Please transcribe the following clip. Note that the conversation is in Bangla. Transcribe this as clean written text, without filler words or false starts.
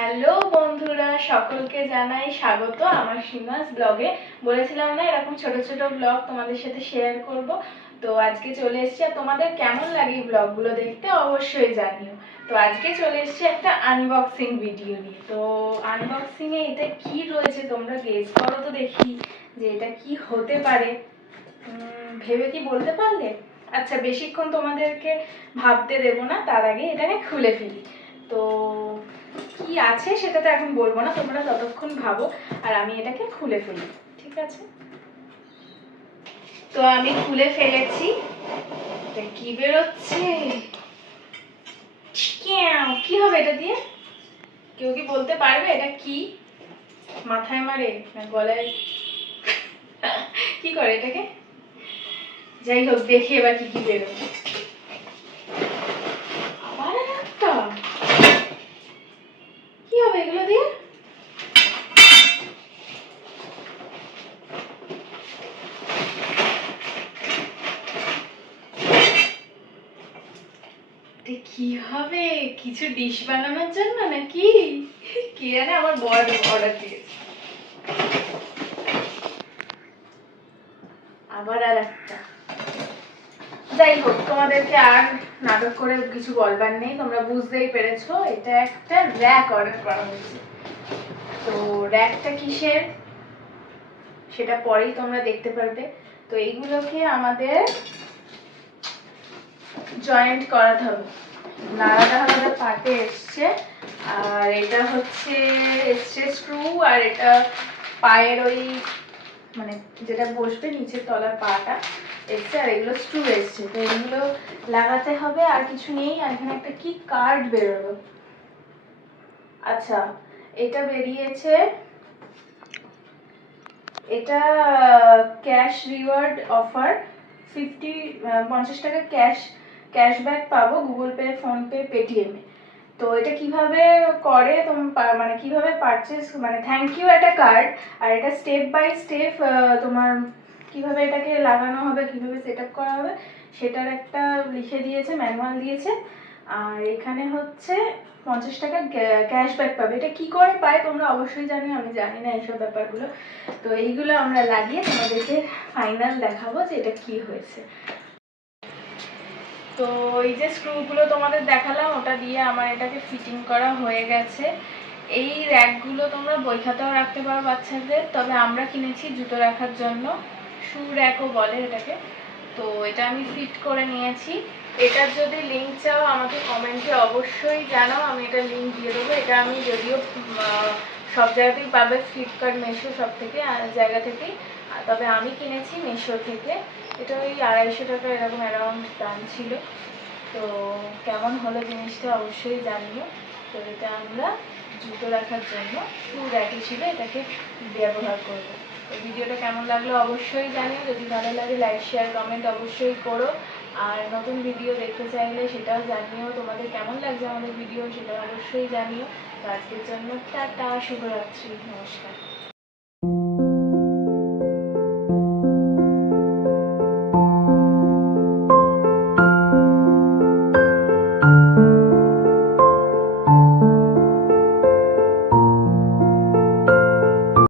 হ্যালো বন্ধুরা, সকলকে জানাই স্বাগত আমার সীমাস ব্লগে। বলেছিলাম না এরকম ছোট ছোট ব্লগ তোমাদের সাথে শেয়ার করব। তো আজকে চলে এসেছি, আর তোমাদের কেমন লাগে এই ব্লগগুলো দেখতে অবশ্যই জানিও। তো আজকে চলে এসেছি একটা আনবক্সিং ভিডিও নিয়ে। তো আনবক্সিংয়ে এটা কি রয়েছে তোমরা গেস করো তো দেখি যে এটা কি হতে পারে। ভেবে কি বলতে পারলে? আচ্ছা, বেশিক্ষণ তোমাদেরকে ভাবতে দেবো না, তার আগে এটাকে খুলে ফেলি। তো কি আছে সেটা তো এখন বলবো না, তোমরা ততক্ষণ ভাবো আর আমি এটাকে খুলে ফেলি, ঠিক আছে? তো আমি খুলে ফেলেছি। এটা কি বেরোচ্ছে? কি হবে এটা দিয়ে? কেউ কি বলতে পারবে এটা কি? মাথায় মারে না গলায় কি করে এটাকে? যাই হোক, দেখি এবার কি কি বেরোয়। আবার একটা কি হবে এগুলো দিয়ে? কি হবে? কিছু ডিশ বানানোর জন্য নাকি? কি জানে, আমার বর অর্ডার দিয়েছে। আবার আর একটা। যাই হোক, তোমাদেরকে আর নাটক করে কিছু বলবার নেই, তোমরা বুঝতেই পেরেছো এটা একটা র্যাক অর্ডার করা হয়েছে। তো র্যাকটা কিসের সেটা পরেই তোমরা দেখতে পারবে। তো এইগুলোকে আমাদের জয়েন্ট করাতে হবে, আলাদা আলাদা পার্টে এসছে। আর এটা হচ্ছে এসছে স্ক্রু, আর এটা পায়ের ওই মানে যেটা বসবে নিচের তলার পাটা এসছে, আর এগুলো স্ক্রু এসছে। তো এগুলো লাগাতে হবে, আর কিছু নেই। আর এখানে একটা কি কার্ড বেরোলো। আচ্ছা, এটা বেরিয়েছে, এটা ক্যাশ রিওয়ার্ড অফার 50 টাকা ক্যাশব্যাক পাবো গুগল পে, ফোনপে, পেটিএমে। তো এটা কিভাবে করে মানে কিভাবে পারচেস, মানে থ্যাংক ইউ একটা কার্ড, আর এটা স্টেপ বাই স্টেপ তোমার কিভাবে এটাকে লাগানো হবে, কিভাবে সেট আপ করা হবে সেটার একটা লিখে দিয়েছে, ম্যানুয়াল দিয়েছে। আর এখানে হচ্ছে 50 টাকা ক্যাশব্যাক পাবে। এটা কি করে পায় তোমরা অবশ্যই জানি, আমি জানি না এইসব ব্যাপারগুলো। তো এইগুলো আমরা লাগিয়ে তোমাদেরকে ফাইনাল দেখাবো যে এটা কি হয়েছে। তো এই যে স্ক্রুগুলো তোমাদের দেখালাম, ওটা দিয়ে আমার এটাকে ফিটিং করা হয়ে গেছে। এই র্যাকগুলো তোমরা বই খাতাও রাখতে পারো বাচ্চাদের, তবে আমরা কিনেছি জুতো রাখার জন্য, শু র্যাকও বলে এটাকে। তো এটা আমি ফিট করে নিয়েছি। এটার যদি লিঙ্ক চাও আমাকে কমেন্টে অবশ্যই জানাও, আমি এটা লিঙ্ক দিয়ে দেবো। এটা আমি যদিও সব জায়গাতেই পাবে, ফ্লিপকার্ট, মিশো, সব থেকে জায়গা থেকেই, তবে আমি কিনেছি মিশো থেকে। এটা ওই 250 টাকা এরকম অ্যারাউন্ড দাম ছিল। তো কেমন হলো জিনিসটা অবশ্যই জানিও। তো এটা আমরা জুতো রাখার জন্য শু র্যাক হিসেবে এটাকে ব্যবহার করবো। তো ভিডিওটা কেমন লাগলো অবশ্যই জানিও, যদি ভালো লাগে লাইক, শেয়ার, কমেন্ট অবশ্যই করো। আর নতুন ভিডিও দেখতে চাইলে সেটাও জানিও, তোমাদের কেমন লাগছে আমাদের ভিডিও সেটা অবশ্যই জানিও। তো আজকের জন্য টাটা, শুভরাত্রি, নমস্কার।